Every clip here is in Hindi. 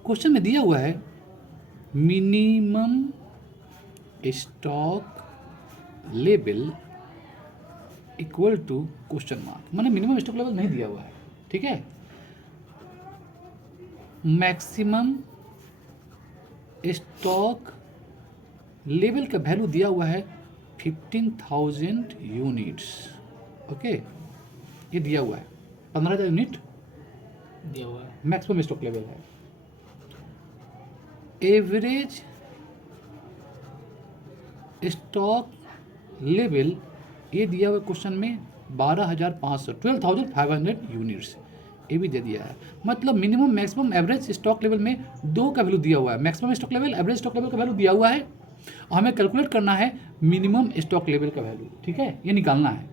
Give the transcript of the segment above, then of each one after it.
क्वेश्चन में दिया हुआ है minimum stock level equal to question mark, मैंने मिनिमम स्टॉक लेवल नहीं दिया हुआ है, ठीक है। मैक्सिमम स्टॉक लेवल का वैल्यू दिया हुआ है 15,000 यूनिट्स, ओके। ये दिया हुआ है 15,000 यूनिट दिया हुआ है। मैक्सिमम स्टॉक लेवल है। एवरेज स्टॉक लेवल ये दिया हुआ क्वेश्चन में 12,500 12,500 यूनिट्स, ये भी दे दिया है। मतलब minimum maximum average stock level में दो का वैल्यू दिया हुआ है, maximum stock level average stock level का वैल्यू दिया हुआ है, और हमें कैलकुलेट करना है मिनिमम स्टॉक लेवल का वैल्यू, ठीक है। ये निकालना है,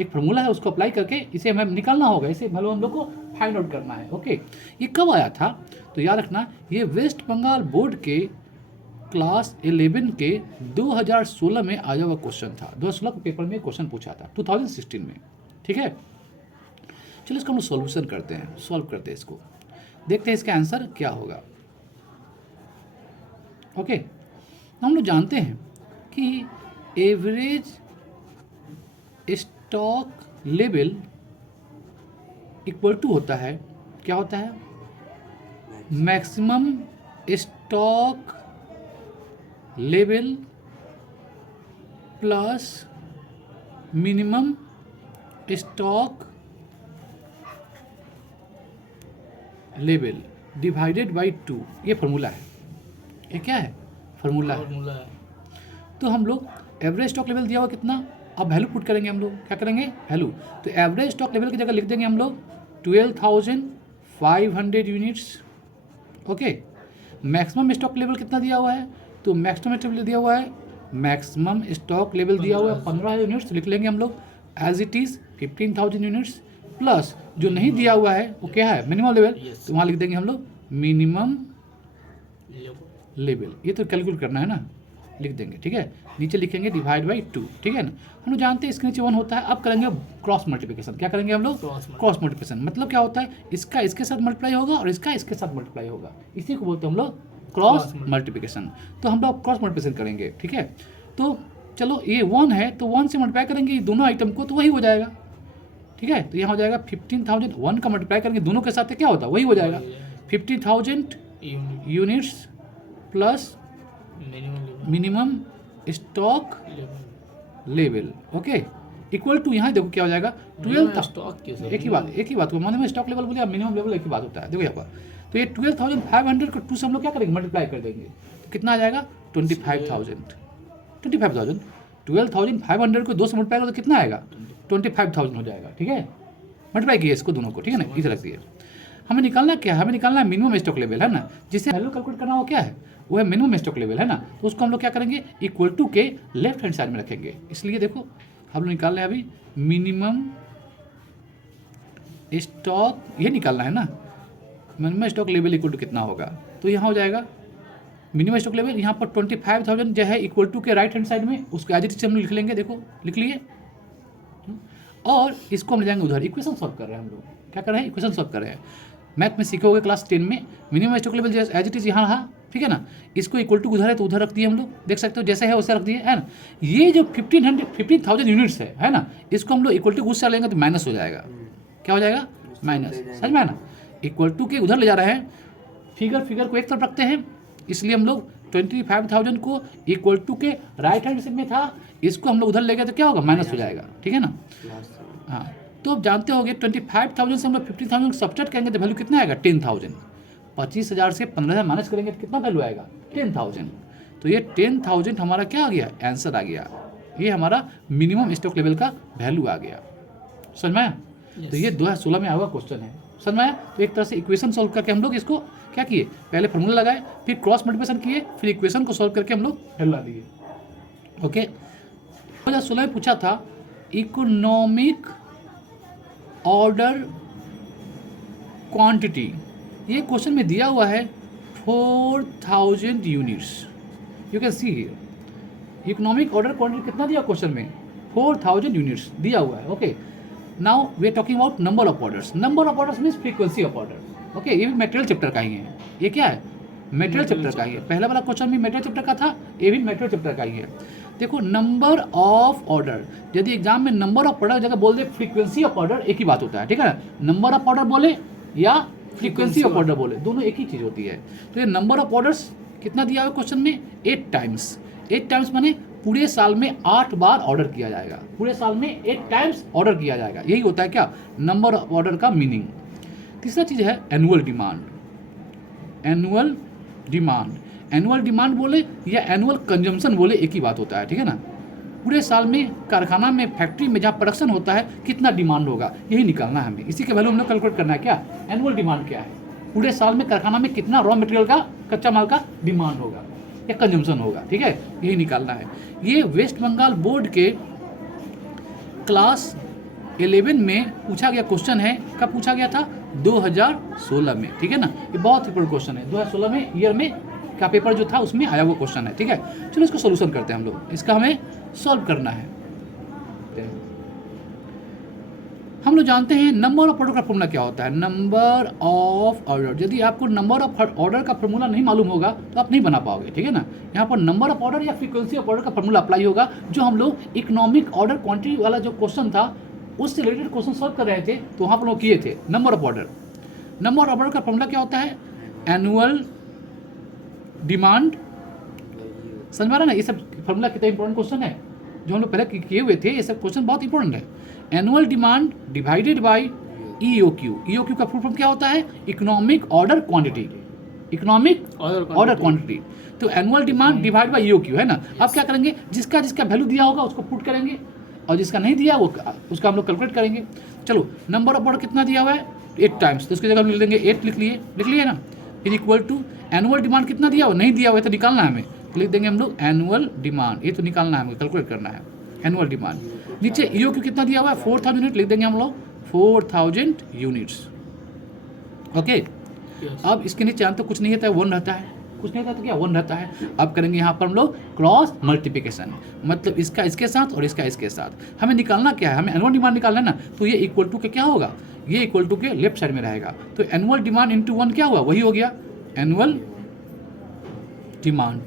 एक फार्मूला है, उसको अप्लाई करके इसे हमें निकालना होगा, इसे वैल्यू हम लोग को फाइंड आउट करना है, ओके। ये कब आया था तो याद रखना, ये वेस्ट बंगाल बोर्ड के क्लास 11 के 2016 में आया हुआ क्वेश्चन था। 2016 के पेपर में क्वेश्चन पूछा था 2016 में, ठीक है। चलो इसका हम लोग सॉल्यूशन करते हैं, सॉल्व करते हैं इसको, देखते हैं इसका आंसर क्या होगा, ओके। हम लोग जानते हैं कि average stock level equal to होता है, क्या होता है, maximum stock level plus minimum stock level divided by 2। ये फार्मूला है, ये क्या है, फार्मूला है। फॉर्मूला है। तो हम लोग एवरेज स्टॉक लेवल दिया हुआ कितना, अब वैल्यू पुट करेंगे हम लोग, क्या करेंगे, वैल्यू। तो एवरेज स्टॉक लेवल की जगह लिख देंगे हम लोग 12,500 units, okay. Maximum stock level कितना दिया हुआ है, तो मैक्सिमम स्टॉक लेवल दिया हुआ है, मैक्सिमम स्टॉक लेवल दिया हुआ है 15,000 यूनिट्स, लिख लेंगे हम लोग as it is 15,000 units, plus जो नहीं दिया हुआ है वो क्या है, मिनिमम लेवल, तो वहाँ लिख देंगे हम लोग मिनिमम लेवल। ये तो कैलकुलेट करना है ना, लिख देंगे, ठीक है। नीचे लिखेंगे डिवाइड बाई 2, ठीक है ना। हम लोग जानते हैं इसके नीचे 1 होता है। अब करेंगे क्रॉस मल्टीप्लिकेशन, क्या करेंगे हम लोग, क्रॉस मल्टीप्लिकेशन। मतलब क्या होता है, इसका इसके साथ मल्टीप्लाई होगा और इसका इसके साथ मल्टीप्लाई होगा, इसी को बोलते हैं हम लोग क्रॉस मल्टीप्लिकेशन। तो हम लोग क्रॉस मल्टीप्लिकेशन करेंगे, ठीक है। तो चलो ये 1 है तो 1 से मल्टीप्लाई करेंगे ये दोनों आइटम को, तो वही हो जाएगा, ठीक है। तो यहाँ हो जाएगा 15,000, 1 का मल्टीप्लाई करेंगे दोनों के साथ, क्या होता है, वही हो जाएगा 50,000 units plus minimum stock level, okay, equal to, यहाँ देखो क्या हो जाएगा 12,000 स्टॉक के एक ही बात हुआ, मिनिमम स्टॉक लेवल बोलिए मिनिमम लेवल एक ही बात होता है, देखो यहाँ पर। तो ये 12,500 को 2 से हम लोग क्या करेंगे, मल्टीप्लाई कर देंगे, तो कितना आ जाएगा 25,000 12,500 को 2 से मल्टीप्लाई करो तो कितना आएगा 25,000 हो जाएगा, ठीक है। मल्टीप्लाई किए इसको दोनों को, ठीक है ना, इसे रख दिए। हमें निकालना क्या है, हमें निकालना है मिनिमम स्टॉक लेवल, है ना, जिससे वैल्यू कैलकुलेट करना हो क्या है, वो है मिनिमम स्टॉक लेवल, है ना। तो उसको हम लोग क्या करेंगे, इक्वल टू के लेफ्ट हैंड साइड में रखेंगे। इसलिए देखो हम लोग निकाल रहे हैं अभी मिनिमम स्टॉक, ये निकालना है ना, minimum stock level equal to कितना होगा, तो यहाँ हो जाएगा मिनिमम स्टॉक लेवल, यहाँ पर 25,000 जो है इक्वल टू के राइट हैंड साइड में, उसको एज इट इज हम लिख लेंगे, देखो लिख लिए। और इसको हम ले जाएंगे उधर, इक्वेशन सॉल्व कर रहे हैं हम लोग, क्या कर रहे हैं, इक्वेशन सॉल्व कर रहे हैं। मैथ में सीखे होगे क्लास 10 में, minimum stock level as it is यहाँ रहा, ठीक है ना। इसको इक्वल टू उधर है तो उधर रख दिए हम लोग, देख सकते हो जैसे है वैसे रख दिए, है ना। ये जो 15,000 यूनिट्स है ना, इसको हम लोग इक्वल टू उससे लेंगे तो माइनस हो जाएगा, क्या हो जाएगा, माइनस, समझ में है ना। इक्वल टू के उधर ले जा रहे हैं, फिगर को एक तरफ रखते हैं, इसलिए हम लोग 25,000 को इक्वल टू के राइट हैंड साइड में था, इसको हम लोग उधर ले गए तो क्या होगा, माइनस हो जाएगा, ठीक है ना। हाँ, तो आप जानते होंगे 25,000 से हम लोग 50,000 सब्ट्रैक्ट करेंगे तो वैल्यू कितना आएगा 10,000। 25,000 से 15,000 माइनस करेंगे तो कितना वैल्यू आएगा 10,000। तो ये 10,000 हमारा क्या आ गया, आंसर आ गया, ये हमारा मिनिमम स्टॉक लेवल का वैल्यू आ गया, समझ में आया। तो ये 2016 में आया हुआ क्वेश्चन है, समझ में आया। तो एक तरह से इक्वेशन सॉल्व करके हम लोग इसको क्या किए, पहले फार्मूला लगाए, फिर क्रॉस मल्टीप्लिकेशन किए, फिर इक्वेशन को सॉल्व करके हम लोग वैल्यू ला दिए, ओके। 2016 में पूछा था इकोनॉमिक ऑर्डर क्वांटिटी, ये क्वेश्चन में दिया हुआ है 4,000 units, you can see here economic order quantity कितना दिया क्वेश्चन में, 4,000 यूनिट्स दिया हुआ है, okay. Now we are talking about number of orders means frequency of order, okay. ये भी मटेरियल चैप्टर का ही है, ये क्या है, मेटेरियल चैप्टर का ही है। पहला वाला क्वेश्चन भी मेटेरियल चैप्टर का था, ये भी मेटेरियल चैप्टर का ही है। देखो नंबर ऑफ ऑर्डर, यदि एग्जाम में नंबर ऑफ ऑर्डर जगह बोल दे फ्रीक्वेंसी ऑफ ऑर्डर, एक ही बात होता है, ठीक है ना। नंबर ऑफ ऑर्डर बोले या फ्रीक्वेंसी ऑफ ऑर्डर बोले, दोनों एक ही चीज़ होती है। तो ये नंबर ऑफ ऑर्डर्स कितना दिया हुआ क्वेश्चन में, 8 टाइम्स। 8 टाइम्स माने पूरे साल में 8 बार ऑर्डर किया जाएगा, पूरे साल में 8 टाइम्स ऑर्डर किया जाएगा, यही होता है क्या, नंबर ऑफ ऑर्डर का मीनिंग। तीसरा चीज़ है annual demand. Annual demand, annual demand बोले या एनुअल कंजम्पशन बोले, एक ही बात होता है, ठीक है ना। पूरे साल में कारखाना में, फैक्ट्री में जहाँ प्रोडक्शन होता है कितना डिमांड होगा, यही निकालना है हमें। इसी के वैल्यू हमने कैलकुलेट करना है, क्या एनुअल डिमांड क्या है, पूरे साल में कारखाना में कितना रॉ मटेरियल का, कच्चा माल का डिमांड होगा या कंजम्पशन होगा, ठीक है, यही निकालना है। ये वेस्ट बंगाल बोर्ड के क्लास 11 में पूछा गया क्वेश्चन है। कब पूछा गया था, 2016 में, ठीक है ना। ये बहुत इंपॉर्टेंट क्वेश्चन है, 2016 में ईयर में का पेपर जो था उसमें आया हुआ क्वेश्चन है, ठीक है। चलो इसको सोल्यूशन करते हैं हम लोग, इसका हमें सॉल्व करना है। हम लोग जानते हैं नंबर ऑफ ऑर्डर का फॉर्मूला क्या होता है, नंबर ऑफ ऑर्डर। यदि आपको नंबर ऑफ ऑर्डर का फॉर्मूला नहीं मालूम होगा तो आप नहीं बना पाओगे, ठीक है ना। यहाँ पर नंबर ऑफ ऑर्डर या फ्रीक्वेंसी ऑफ ऑर्डर का फॉर्मूला अप्लाई होगा, जो हम लोग इकोनॉमिक ऑर्डर क्वांटिटी वाला जो क्वेश्चन था उससे रिलेटेड क्वेश्चन सॉल्व कर रहे थे, तो वहाँ पर लोग किए थे number of order. Number of order का फॉर्मूला क्या होता है, एनुअल डिमांड। समझ में आ रहा ना, ये सब फॉर्मूला कितना इंपॉर्टेंट क्वेश्चन है जो हम लोग पहले किए हुए थे, ये सब क्वेश्चन बहुत इंपॉर्टेंट है। Annual demand divided by EOQ. EOQ का फुल फॉर्म क्या होता है, economic order quantity, economic order quantity. तो annual demand divide by EOQ है ना। अब क्या करेंगे, जिसका जिसका वैल्यू दिया होगा उसको पुट करेंगे, और जिसका नहीं दिया वो उसका हम लोग कैलकुलेट करेंगे। चलो नंबर ऑफ ऑर्डर कितना दिया हुआ है, 8 टाइम्स, तो उसकी जगह हम लिख देंगे 8, लिख लिए ना, is equal to annual demand कितना दिया हुआ, नहीं दिया हुआ है तो निकालना है हमें, तो लिख देंगे हम लोग एनुअल डिमांड, ये तो निकालना है हमें, कैलकुलेट करना है एनुअल डिमांड। नीचे ईओक्यू कितना दिया हुआ है, 4000 यूनिट, लिख देंगे हम लोग 4000 यूनिट्स, ओके। अब इसके नीचे अंत तो कुछ नहीं रहता है, 1 रहता है, कुछ नहीं रहता तो क्या 1 रहता है। अब करेंगे यहाँ पर हम लोग क्रॉस मल्टीप्लिकेशन, मतलब इसका इसके साथ और इसका इसके साथ। हमें निकालना क्या है, हमें एनुअल डिमांड निकालना है ना, तो ये इक्वल टू के क्या होगा, ये इक्वल टू के लेफ्ट साइड में रहेगा, तो एनुअल डिमांड इंटू 1 क्या हुआ, वही हो गया एनुअल डिमांड।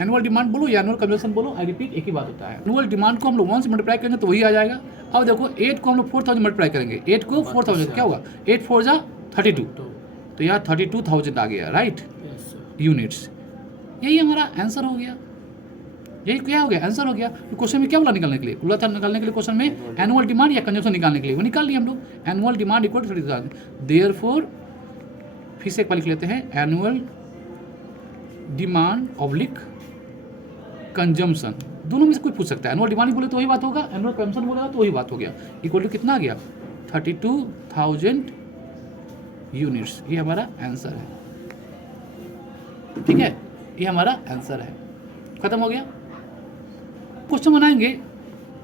एनुअल डिमांड बोलो या एनुअल कंजम्पशन बोलो, आई रिपीट एक ही बात होता है। एनुअल डिमांड को हम लोग 1 से मल्टीप्लाई करेंगे तो वही आ जाएगा। अब देखो 8 को हम लोग 4000 मल्टीप्लाई करेंगे, 8 को 4000 क्या होगा, 8 4 जा 32, तो यहाँ 32,000 आ गया, राइट, यूनिट्स। यही हमारा आंसर हो गया, यही क्या हो गया, आंसर हो गया। तो क्वेश्चन में क्या बोला निकालने के लिए, बोला था निकालने के लिए क्वेश्चन में एनुअल डिमांड या कंजम्पशन निकालने के लिए, वो निकाल लिया हम लोग। Annual demand equal to 30,000, therefore फिर से एक बार लिख लेते हैं, एनुअल डिमांड ऑब्लिक कंजम्पशन, दोनों में से कोई पूछ सकता है। एनुअल डिमांड बोले तो वही बात होगा, एनुअल कंजम्पशन बोलेगा तो वही बात हो गया। इक्वल टू कितना आ गया, 32,000 यूनिट्स, ये हमारा आंसर है, ठीक है, ये हमारा आंसर है। खत्म हो गया। क्वेश्चन बनाएंगे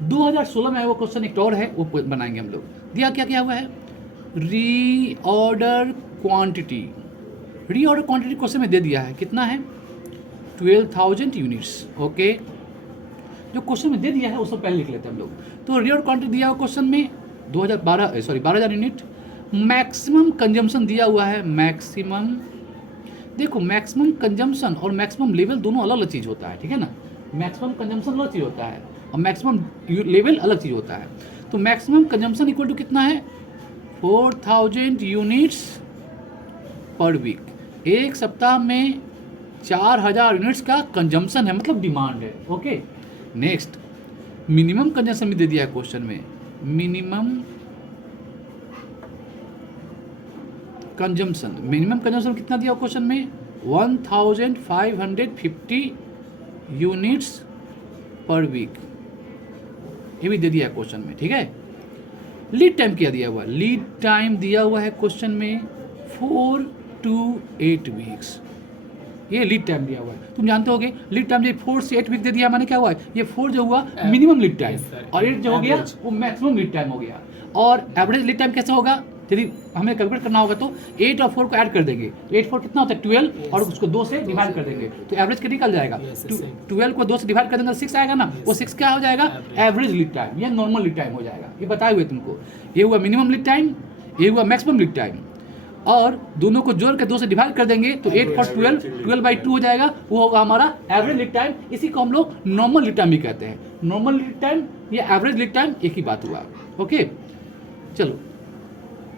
2016 में आया वो क्वेश्चन एक और है, वो बनाएंगे हम लोग। दिया क्या क्या हुआ है, reorder quantity. Reorder quantity question में दे दिया है, कितना है 12,000 यूनिट्स, ओके। जो क्वेश्चन में दे दिया है उसको पहले लिख लेते हैं हम लोग। तो रीऑर्डर क्वांटिटी दिया हुआ क्वेश्चन में 12,000 यूनिट। मैक्सिमम कंजम्पशन दिया हुआ है, मैक्सिमम, देखो मैक्सिमम कंजम्पशन और मैक्सिमम लेवल दोनों अलग अलग चीज़ होता है, ठीक है ना। मैक्सिमम कंजम्पशन अलग चीज़ होता है और मैक्सिमम लेवल अलग चीज़ होता है। तो मैक्सिमम कंजम्पशन इक्वल टू कितना है, 4000 यूनिट्स पर वीक। एक सप्ताह में 4000 यूनिट्स का कंजम्पशन है, मतलब डिमांड है, ओके। नेक्स्ट मिनिमम कंजम्पशन भी दे दिया है क्वेश्चन में, मिनिमम कंजम्पशन, मिनिमम कंजम्पशन कितना दिया क्वेश्चन में 1550 यूनिट्स पर वीक, ये भी दे दिया है क्वेश्चन में, ठीक है। लीड टाइम क्या दिया हुआ है, लीड टाइम दिया हुआ है क्वेश्चन में 4 to 8 वीक्स, ये लीड टाइम दिया हुआ है। तुम जानते होगे लीड टाइम जो 4 से 8 वीक दे दिया, माने क्या हुआ है, ये 4 जो हुआ मिनिमम लीड टाइम और 8 जो हो गया वो मैक्सिमम लीड टाइम हो गया। और एवरेज लीड टाइम कैसे होगा, यदि हमें कैलकुलेट करना होगा तो 8 और 4 को ऐड कर देंगे, 8 4 कितना होता है 12, और उसको 2 से डिवाइड कर देंगे तो एवरेज क्या निकल जाएगा, 12 को 2 से डिवाइड कर देंगे 6 आएगा ना, वो 6 क्या हो जाएगा, एवरेज लीड टाइम या नॉर्मल लीड टाइम हो जाएगा। ये बताए हुए तुमको, ये हुआ मिनिमम लीड टाइम, ये हुआ मैक्सिमम लीड टाइम। और दोनों को जोड़ के 2 से डिवाइड कर देंगे तो 8 for 12, 12/2 हो जाएगा, वो होगा हमारा एवरेज लीड टाइम। इसी को हम लोग नॉर्मल लीड टाइम भी कहते हैं। नॉर्मल लीड टाइम या एवरेज लीड टाइम एक ही बात हुआ। ओके, चलो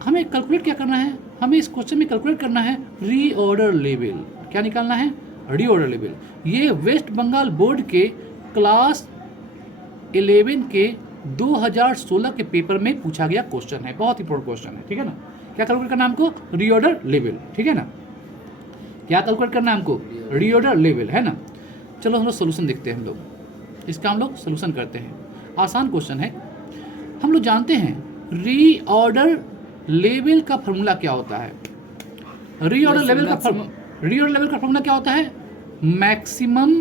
हमें कैलकुलेट क्या करना है, हमें इस क्वेश्चन में कैलकुलेट करना है रीऑर्डर लेवल। क्या निकालना है? Reorder level. ये वेस्ट बंगाल बोर्ड के क्लास 11 के 2016 के पेपर में पूछा गया क्वेश्चन है, बहुत इंपॉर्टेंट क्वेश्चन है, ठीक है ना। क्या कैलकुलेट करना है हमको? रीऑर्डर लेवल, ठीक है ना। क्या कैलकुलेट करना है हमको? रीऑर्डर लेवल, है ना। चलो हम लोग सोल्यूशन देखते हैं, हम लोग इसका हम लोग सोल्यूशन करते हैं। आसान क्वेश्चन है। हम लोग जानते हैं रीऑर्डर लेवल का फॉर्मूला क्या होता है। रीऑर्डर लेवल का फॉर्मूला क्या होता है? Maximum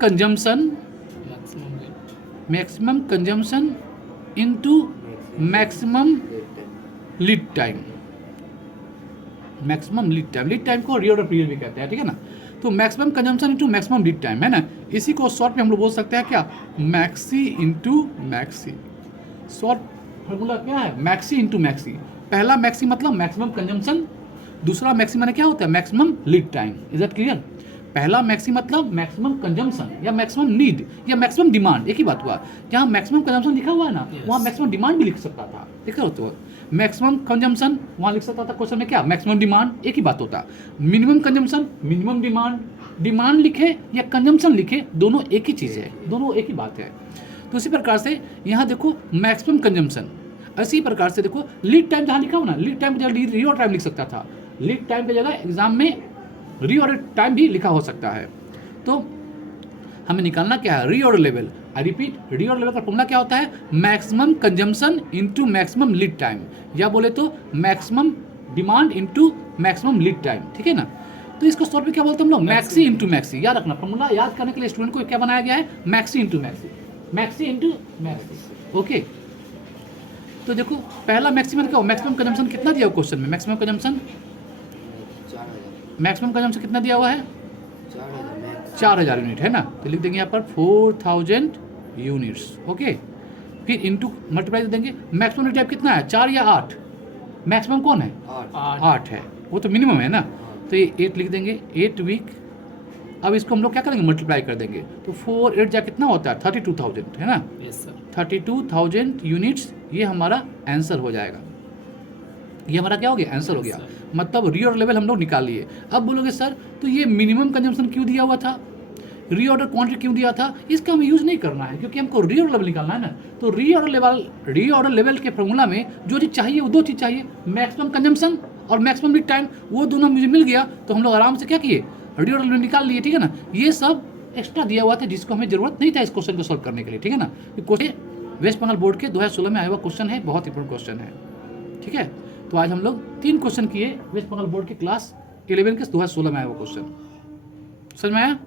consumption, maximum consumption into maximum lead time. Maximum lead time को रीऑर्डर पीरियड भी कहते हैं, ठीक है ना। तो maximum consumption into maximum lead time, है ना। इसी को शॉर्ट में हम लोग बोल सकते हैं क्या? Maxi into maxi. Short formula क्या है? Maxi into maxi. पहला मैक्सी मतलब मैक्सिमम कंजम्पशन, दूसरा मैक्सी माने क्या होता है? Maximum lead time. Is that clear? पहला मैक्सी मतलब मैक्सिमम कंजम्पशन या मैक्सिमम नीड या मैक्सिमम डिमांड, एक ही बात हुआ। जहाँ मैक्सिमम कंजम्पशन लिखा हुआ है ना, वहाँ मैक्सिमम डिमांड भी लिख सकता था, ठीक है। तो मैक्सिमम कंजम्पशन वहाँ लिख सकता था क्वेश्चन में, क्या? मैक्सिमम डिमांड, एक ही बात होता। Minimum consumption, minimum demand, demand लिखे या कंजम्पशन लिखे, दोनों एक ही चीज़ है, दोनों एक ही बात है। तो इसी प्रकार से यहाँ देखो मैक्सिमम कंजम्पशन, इसी प्रकार से देखो लीड टाइम जहाँ लिखा हो ना, लीड टाइम की जगह रीऑर्डर टाइम लिख सकता था। लीड टाइम की जगह एग्जाम में रीऑर्डर टाइम भी लिखा हो सकता है। तो हमें निकालना क्या है? Reorder level. I repeat, reorder level का फॉर्मूला क्या होता है? Maximum consumption into maximum lead time, या बोले तो maximum demand into maximum lead time, ठीक है ना। तो इसको शॉर्ट में क्या बोलते हैं हम लोग? Maxi into maxi. याद रखना, फॉर्मूला याद करने के लिए स्टूडेंट को क्या बनाया गया है? Maxi into maxi, maxi into maxi. Okay, तो देखो पहला मैक्सिमम क्या हो? मैक्सिमम कंजम्पशन कितना दिया हुआ क्वेश्चन में? मैक्सिमम कंजम्पशन कितना दिया हुआ है? 4000 यूनिट, है ना। तो लिख देंगे यहाँ पर 4000 यूनिट्स। ओके, फिर इनटू मल्टीप्लाई देंगे। मैक्सिमम लीड टाइम कितना है? 4 या 8? मैक्सिमम कौन है? 8 है, वो तो मिनिमम है ना। तो ये 8 लिख देंगे, 8 वीक। अब इसको हम लोग क्या करेंगे? मल्टीप्लाई कर देंगे। तो 4 8 जा कितना होता है? 32,000, है ना। Yes sir. 32,000 यूनिट्स, ये हमारा आंसर हो जाएगा। ये हमारा क्या हो गया? आंसर हो गया। मतलब रीऑर्डर लेवल हम लोग निकाल लिए। अब बोलोगे सर तो ये मिनिमम कंजम्पशन क्यों दिया हुआ था, रीऑर्डर क्वांटिटी क्यों दिया था? इसका हमें यूज़ नहीं करना है, क्योंकि हमको रीऑर्डर लेवल निकालना है ना। तो रीऑर्डर लेवल के फॉर्मूला में जो चीज़ चाहिए वो 2 चीज़ चाहिए, मैक्सिमम कंजम्पशन और मैक्सिमम लीड टाइम। वो दोनों मुझे मिल गया तो हम लोग आराम से क्या किए? रीऑर्डर लेवल निकाल लिए, ठीक है ना। ये सब एक्स्ट्रा दिया हुआ था जिसको हमें जरूरत नहीं था इस क्वेश्चन को सॉल्व करने के लिए, ठीक है ना। क्वेश्चन वेस्ट बंगाल बोर्ड के 2016 में आया हुआ क्वेश्चन है, बहुत इंपॉर्टेंट क्वेश्चन है, ठीक है। तो आज हम लोग 3 क्वेश्चन किए वेस्ट बंगाल बोर्ड के क्लास 11 के 2016 में आया हुआ क्वेश्चन। समझ में आया?